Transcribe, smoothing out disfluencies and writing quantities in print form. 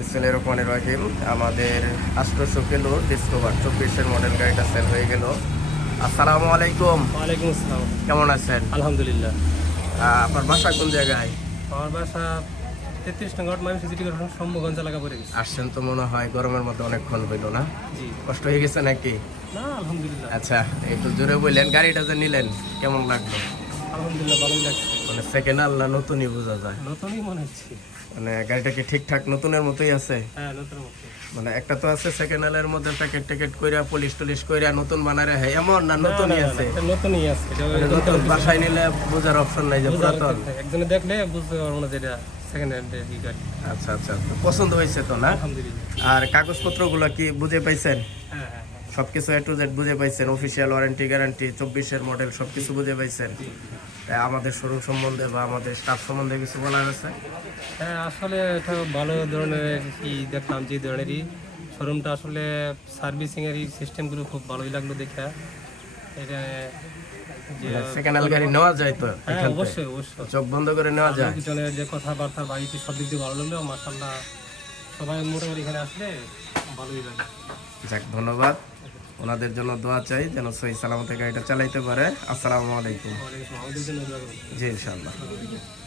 বিসমিল্লাহির রহমানির রহিম। আমাদের 800 কিলো ডিসকভার 24-এর মডেল গাড়িটা সেল হয়ে গেল। আসসালামু আলাইকুম। ওয়ালাইকুম আসসালাম। কেমন আছেন? আলহামদুলিল্লাহ। আপনার বাসা কোন জায়গায়? আমার বাসা 33 নং ওয়ার্ড সিটি কর্পোরেশন সম্মুখগঞ্জ এলাকা পড়ে গেছে। আসছেন তো মনে হয় গরমের মধ্যে অনেকক্ষণ হইল না? জি। কষ্ট হয়ে গেছে নাকি? না, আলহামদুলিল্লাহ। আচ্ছা, একটু জোরে বললেন। গাড়িটা যে নিলেন কেমন লাগলো? আলহামদুলিল্লাহ, ভালোই লাগছে। মানে সেকেন্ড হ্যান্ড না নতুনই বোঝা যায়? নতুনই মনে হচ্ছে। মানে গাড়িটা কি ঠিকঠাক নতুনের মতোই আছে? হ্যাঁ, নতুনের মতো। মানে একটা তো আছে সেকেন্ড হ্যান্ডের মধ্যে প্যাকেট ট্যাকেট কইরা পলিশ টলিশ কইরা নতুন বানারে হয় এমন না? নতুনই আছে? এটা নতুনই আছে। এটা মানে নতুন বাসায় নিলে বোঝার অপশন নাই যে পুরাতন। একজনে দেখলে বুঝতে পারবো না যে এটা সেকেন্ড হ্যান্ড গাড়ি। আচ্ছা আচ্ছা, তো পছন্দ হয়েছে তো না? আলহামদুলিল্লাহ। আর কাগজপত্রগুলো কি বুঝে পাইছেন? হ্যাঁ হ্যাঁ। সবকিছু এ টু জেড বুঝে পাইছেন? অফিসিয়াল ওয়ারেন্টি গ্যারান্টি 24-এর মডেল সবকিছু বুঝে পাইছেন? আমাদের শোরুম সম্বন্ধে বা আমাদের স্টাফ সম্বন্ধে কিছু বলার আছে? হ্যাঁ, আসলে এটা ভালো ধরনের কি দেখলাম, যে ধরনেরই শোরুমটা আসলে সার্ভিসিং এর সিস্টেমগুলো খুব ভালোই লাগলো দেখে। এটা যে সেকেন্ড হ্যান্ড গাড়ি নেওয়া যায় তো? হ্যাঁ, এখান থেকে অবশ্যই অবশ্যই। চোখ বন্ধ করে নেওয়া যায়? লোকজনের যে কথাবার্তা বাড়িতে সব দিক দিয়ে ভালো লাগলো, মাশাআল্লাহ। সবাই মোটামুটি এখানে আসলে ভালোই লাগে। যাক, ধন্যবাদ। ওনাদের জন্য দোয়া চাই যেন সহি সালামতে গাড়িটা চালাইতে পারে। আসসালামু আলাইকুম। ওয়ালাইকুম আসসালাম। আমাদের জন্য দোয়া করবেন। জি ইনশাআল্লাহ।